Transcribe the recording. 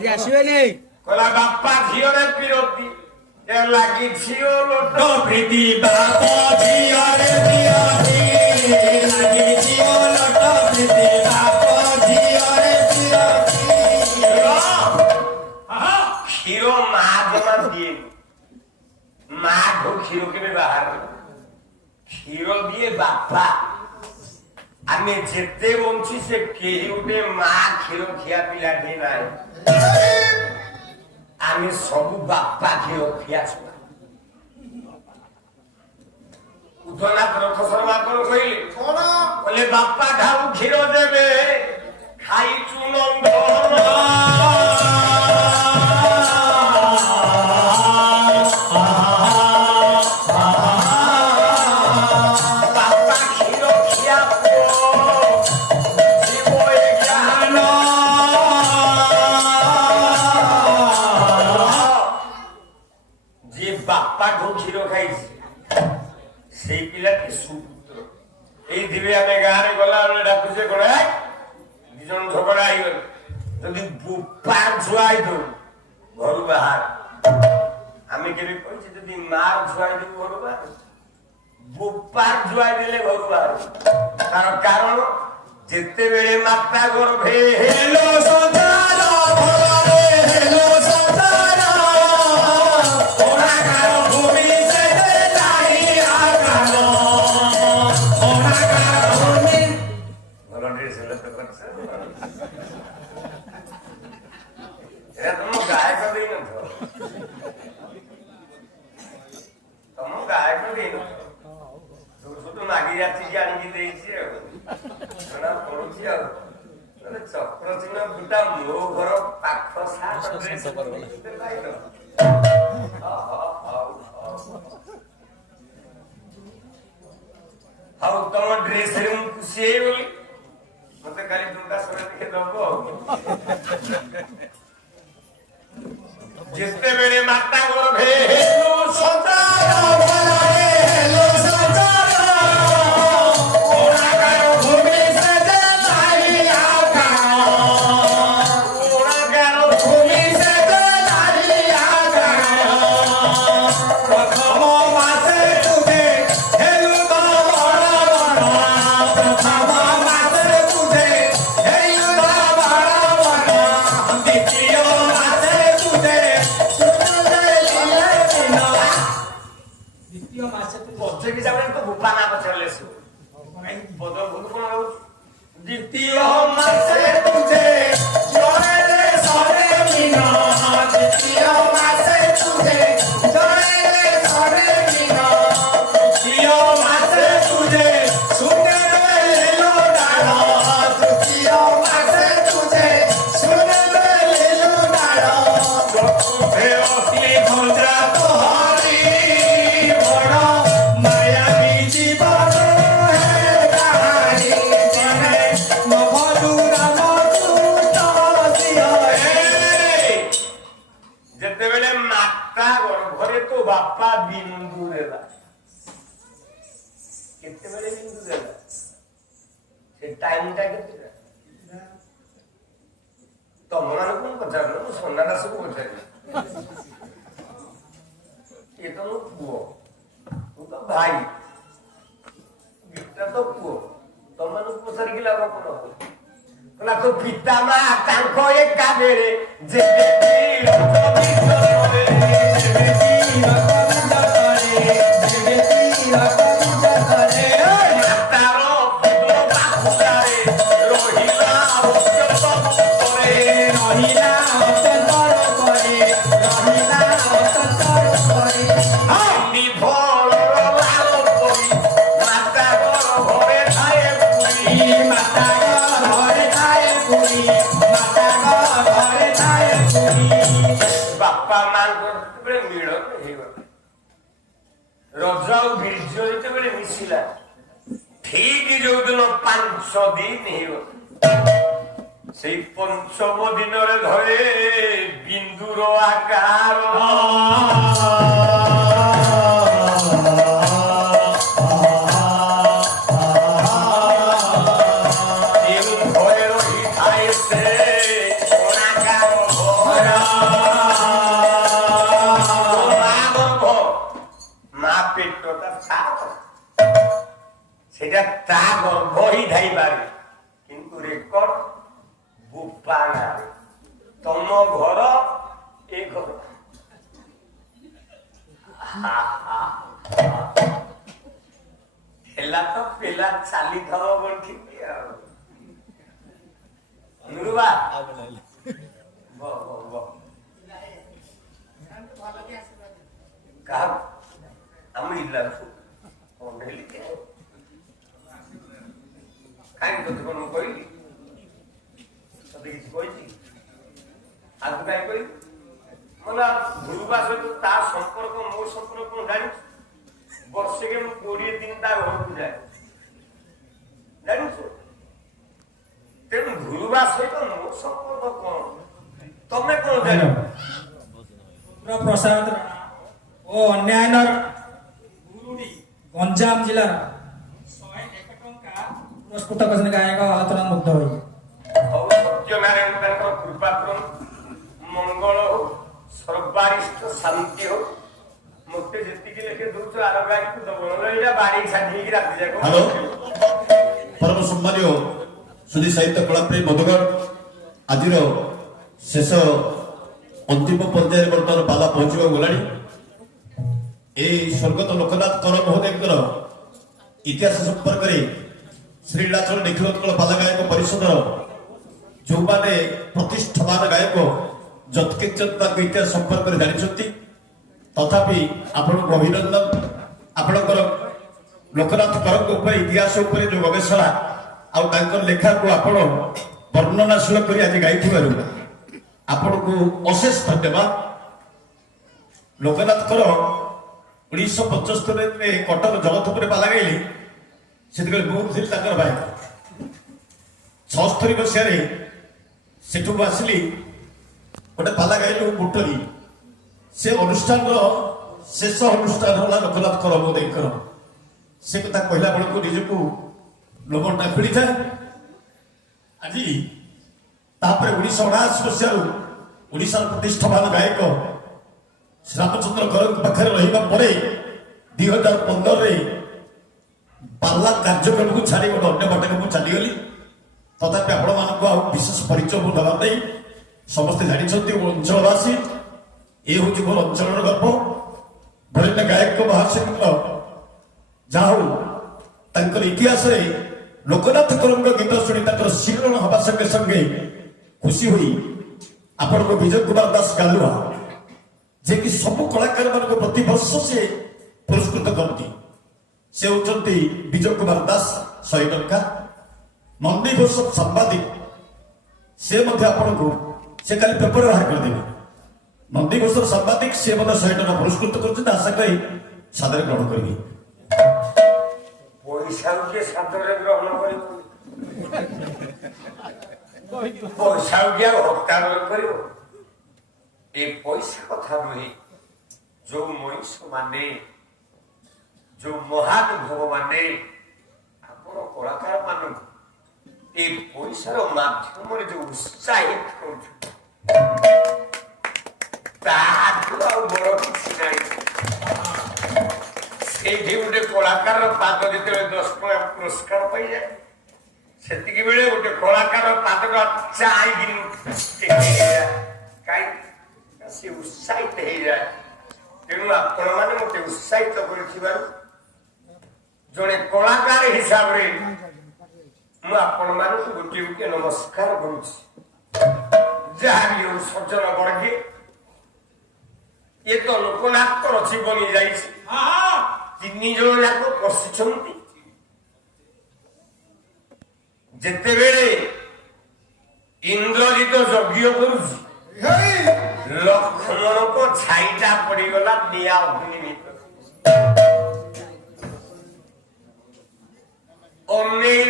ଆଜି ଆସିବେନି କହିଲା ବାପା ଝିଅରେ ବିରୋଧୀ ଏ ଲାଗି ଝିଅ ଲୋଟ ପ୍ରୀତି ବାପ ଝିଅରେ ବିରୋଧୀ ଲାଗି ଝିଅ ଲୋଟ ପ୍ରୀତି ବାପ ଝିଅରେ ବିରୋଧୀ କ୍ଷୀର ମା ଜମା ଦିଏ ମା ଠୁ କ୍ଷୀର କେବେ ବାହାର କ୍ଷୀର ଦିଏ ବାପା ଆମେ ଯେତେ ବଞ୍ଚି ସେ କେହି ଗୋଟେ ମା କ୍ଷୀର ଖିଆ ପିଲାଟି ନାହିଁ ଆମେ ସବୁ ବାପା କ୍ଷୀର ଖିଆ ଛୁଆ ଉଦ୍ଧନାଥ ରଥ ଶର୍ମା କଣ କହିଲେ କଣ କହିଲେ ବାପା ଠାରୁ କ୍ଷୀର ଦେବେ ଖାଇଛୁ ନନ୍ଦନ ଘରୁ ବାହାର ଆମେ କେବେ କହିଛେ ଯଦି ମାର ଛୁଆଇ ଦେବୁ ଘରୁ ବାହାର ବୋପାର ଛୁଆଇ ଦେଲେ ଘରୁ ବାହାର ତାର କାରଣ ଯେତେବେଳେ ମାତା ଗର୍ଭେ ହେଲୋ ସନ୍ତାନ ହେଲୋ ସନ୍ତାନ ଓଣାକାର ଭୂମି ସେତେ ନାହିଁ ଆକାଶ ଓଣାକାର ଭୂମି ଭଲ ଡ୍ରେସ୍ ହେଲେ ତ କରିଛ ତମ ଗାୟକ ଦେଇନଥିବ ତମ ଗାୟକ ଦେଇନଥିବ ଛୋଟ ମାଗି ଯାଚିକି ଆଣିକି ଦେଇଛି ଆଉ ପଡୁଛି ଆଉ ଚକ୍ର ଚିହ୍ନ ଦୁଟା ମୋ ଘର ପାଖ ହଉ ତମ ଡ୍ରେସ ରେ ମୁଁ ଖୁସି ହେଇଗଲି ମତେ କାଲି ଟଙ୍କା ସରେ ଟିକେ ଦବ ଯେତେବେଳେ ମାତା ଗର୍ଭେ ହେଲୁ ସନ୍ତାନ ହେଲୁ ସନ୍ତାନ ଓଣାକାର ଭୂମି ସେତେ ନାହିଁ ଆକାଶ ଓଣାକାର ଭୂମି ସେତେ ନାହିଁ ଆକାଶ ପ୍ରଥମ ମାସେ ତୁମେ ହେଲୁ ବଡ଼ ବଡ଼ ପ୍ରଥମ ମାସେ ତୁମେ ହେଲୁ ବଡ଼ ବଡ଼ ଦ୍ୱିତୀୟ ମାସେ ତୁମେ দ্বিতীয় মাসে তুঝে জড়ে সরে মিনা দ্বিতীয় মাসে তুঝে জড়ে সরে মিনা তৃতীয় মাসে তুঝে শুনে এলো ডাড় তৃতীয় মাসে তুঝে শুনে এলো ডাড় চতুর্থে অশ্লি ধন্দ্রা তোহারি বড় মায়াবী জীবন ଯେତେବେଳେ ମାତା ଗର୍ଭରେ ତ ବାପା ବିନ୍ଦୁ ଦେଲା କେତେବେଳେ ବିନ୍ଦୁ ଦେଲା ସେ ଟାଇମ ଟା କେତେଟା ତମ ମାନଙ୍କୁ ମୁଁ ପଚାରୁନ ମୁଁ ସୋନା ଦାସକୁ ପଚାରିଲି ଏ ତ ମୋ ପୁଅ ତୁ ତ ଭାଇ ଗୀତା ତ ପୁଅ ତମମାନଙ୍କୁ ପଚାରିକି ଲାଭ କଣ କହିଲା ତ ପିତା ମା ତାଙ୍କ ଏକା ବେଳେ ବାପା ମାଙ୍କର ଯେତେବେଳେ ମିଳନ ହେଇଗଲା ରଜ ଆଉ ବୀର୍ଯ୍ୟ ଯେତେବେଳେ ମିଶିଲା ଠିକ ଯୋଉଦିନ 5 ଦିନ ହେଇଗଲା ସେଇ ପଞ୍ଚମ ଦିନରେ ଧରେ ବିନ୍ଦୁର ଆକାର ଭୟ ରହିଥାଏ ସେ ହେଲା ତ ପିଲା ଚାଲିଥବ ବଞ୍ଚିକି ଆଉ ନୁରୁବା କାହାକୁ ଆମ ଇଲାକୁ ଅଣ୍ଡେଇଲି କାହିଁକି ତତେ କଣ ମୁଁ କହିଲି ତତେ କିଛି କହିଛି ଆଗକୁ କାହିଁ କହିଲି ମାନେ ଧ୍ରୁବା ସହିତ ତା ସମ୍ପର୍କ ମୋ ସମ୍ପର୍କ କଣ ଜାଣିଛୁ ବର୍ଷକେ ମୁଁ 20 ଦିନ ତା ଘରକୁ ଯାଏ ଜାଣିଛୁ ତେଣୁ ଧ୍ରୁବା ସହିତ ମୋ ସମ୍ପର୍କ କଣ ତମେ କଣ ଜାଣ ପ୍ରସାଦ ଓ ଅନ୍ୟାନ୍ୟ ଗଞ୍ଜାମ ଜିଲ୍ଲାର 101 ଟଙ୍କା ପୁରସ୍କୃତ କରିଛନ୍ତି ଗାୟକ ଆଲୋଚନା ମୁଗ୍ଧ ହୋଇ ହଉ ସତ୍ୟନାରାୟଣ ତାଙ୍କର କୃପାକ୍ରମ ମଙ୍ଗଳ ହଉ ସର୍ବାରିଷ୍ଟ ଶାନ୍ତି ହଉ ମତେ ଯେତିକି ଲେଖେ ଦଉଛ ଆର ଗାଈକୁ ଦବ ଏଇଟା ବାଡି ଛାଡିକି ରାତି ଯାକ ହ୍ୟାଲୋ ପରମ ସମ୍ମାନୀୟ ସୁଧୀ ସାହିତ୍ୟ କଳାପ୍ରେମୀ ବନ୍ଧୁଗଣ ଆଜିର ଶେଷ ଅନ୍ତିମ ପର୍ଯ୍ୟାୟରେ ବର୍ତ୍ତମାନ ପାଲା ପହଞ୍ଚିବାକୁ ଗଲାଣି এই ସ୍ୱର୍ଗତ ଲୋକନାଥ କର ମହୋଦୟଙ୍କର ଇତିହାସ ସମ୍ପର୍କରେ ଶ୍ରୀରାଚଳ ନିଖିଳୋତ୍କଳ ପାଲା ଗାୟକ ପରିଷଦର ଯେଉଁମାନେ ପ୍ରତିଷ୍ଠାମାନ ଗାୟକ ଯତ୍କିଞ୍ଚିତ ତାଙ୍କ ଇତିହାସ ସମ୍ପର୍କରେ ଜାଣିଛନ୍ତି ତଥାପି ଆପଣଙ୍କୁ ଅଭିନନ୍ଦନ ଆପଣଙ୍କର ଲୋକନାଥ କରଙ୍କ ଉପରେ ଇତିହାସ ଉପରେ ଯେଉଁ ଗବେଷଣା ଆଉ ତାଙ୍କର ଲେଖାକୁ ଆପଣ ବର୍ଣ୍ଣନାଶୀଳ କରି ଆଜି ଗାଇଥିବାରୁ ଆପଣଙ୍କୁ ଅଶେଷ ଧନ୍ୟବାଦ ଲୋକନାଥ କର 1975 କଟକ ଜଗତପୁରରେ ପାଲା ଗାଇଲେ ସେତେବେଳେ ମୁଁ ଥିଲି ତାଙ୍କର ଭାଇ 76 ମସିହାରେ ସେଠୁ ମୁଁ ଆସିଲି ଗୋଟେ ପାଲା ଗାଇଲୁ ଗୁଟରି ସେ ଅନୁଷ୍ଠାନର ଶେଷ ଅନୁଷ୍ଠାନ ହେଲା ଲୋକନାଥ କର ମହୋଦୟଙ୍କର ସେ କଥା କହିଲା ବେଳକୁ ନିଜକୁ ଲୋଭଟା ମିଳିଥାଏ ଆଜି ତାପରେ 1979 ମସିହାରୁ ଓଡ଼ିଶାର ପ୍ରତିଷ୍ଠାମାନ ଗାୟକ ଶ୍ରୀରାମଚନ୍ଦ୍ର କରଙ୍କ ପାଖରେ ରହିବା ପରେ 2015ରେ ପାଲା କାର୍ଯ୍ୟକ୍ରମକୁ ଛାଡ଼ି ଗୋଟେ ଅନ୍ୟ ବାଟକୁ ମୁଁ ଚାଲିଗଲି ତଥାପି ଆପଣମାନଙ୍କୁ ଆଉ ବିଶେଷ ପରିଚୟ ମୁଁ ଦେବା ନାହିଁ ସମସ୍ତେ ଜାଣିଛନ୍ତି ମୋ ଅଞ୍ଚଳବାସୀ ଏ ହେଉଛି ମୋର ଅଞ୍ଚଳର ଗର୍ବ ବରେଣ୍ୟ ଗାୟକ ମହାଶିବଙ୍କର ଯାହା ହଉ ତାଙ୍କର ଇତିହାସରେ ଲୋକନାଥ କରଙ୍କ ଗୀତ ଶୁଣି ତାଙ୍କର ଶିରଣ ହେବା ସଙ୍ଗେ ସଙ୍ଗେ ଖୁସି ହୋଇ ଆପଣଙ୍କ ବିଜୟ କୁମାର ଦାସ ଗାଲୁଆ ଯିଏକି ସବୁ କଳାକାରମାନଙ୍କୁ ପ୍ରତିବର୍ଷ ସେ ପୁରସ୍କୃତ କରନ୍ତି ସେ ହେଉଛନ୍ତି ବିଜୟ କୁମାର ଦାସ 100 ଟଙ୍କା ନନ୍ଦିଘୋଷ ସାମ୍ବାଦିକ ସେ ମଧ୍ୟ ଆପଣଙ୍କୁ ସେ କାଲି ପେପର ବାହାର କରିଦେବେ ନନ୍ଦିଘୋଷର ସାମ୍ବାଦିକ ସେ ମଧ୍ୟ 100 ଟଙ୍କା ପୁରସ୍କୃତ କରୁଛନ୍ତି ଆଶା କରି ସାଦରେ ଗ୍ରହଣ କରିବି ପଇସାକୁ କିଏ ସାଦରେ ଗ୍ରହଣ କରିବ ପଇସାକୁ କିଏ ହତ୍ୟାର କରିବ ଏ ପଇସା କଥା ନୁହେଁ ଯୋଉ ମଣିଷ ମାନେ ଯୋଉ ମହାନୁଭବ ମାନେ ଆପଣ କଳାକାର ମାନଙ୍କୁ ଏ ପଇସାର ମାଧ୍ୟମରେ ଯୋଉ ଉତ୍ସାହିତ କରୁଛନ୍ତି ତାହାଠୁ ଆଉ ବଡ କିଛି ନାହିଁ ସେଇଠି ଗୋଟେ କଳାକାର ପାଦ ଯେତେବେଳେ 10 ଟଙ୍କା ପୁରସ୍କାର ପାଇଯାଏ ସେତିକି ବେଳେ ଗୋଟେ କଳାକାର ପାଦଟା ଚାହିଁକି କାହିଁକି ସେ ଉତ୍ସାହିତ ହେଇଯାଏ ତେଣୁ ଆପଣମାନେ ମତେ ଉତ୍ସାହିତ କରିଥିବାରୁ ଜଣେ କଳାକାର ହିସାବରେ ମୁଁ ଆପଣମାନଙ୍କୁ ଗୋଟିଏ ଗୋଟିଏ ନମସ୍କାର କରୁଛି ଯାହା ବି ହଉ ସଜ୍ଜନ ବର୍ଗେ ଏ ତ ଲୋକନାଥର ଜୀବନୀ ଯାଇଛି 3 ଜଣ ଯାକ ବସିଛନ୍ତି ଯେତେବେଳେ ଇନ୍ଦ୍ରଜିତ ଯଜ୍ଞ କରୁଛି ଲକ୍ଷ୍ମଣଙ୍କ ଛାଇଟା ପଡିଗଲା ନିଆଁ ଅଗ୍ନି ଭିତରେ ଅନେଇ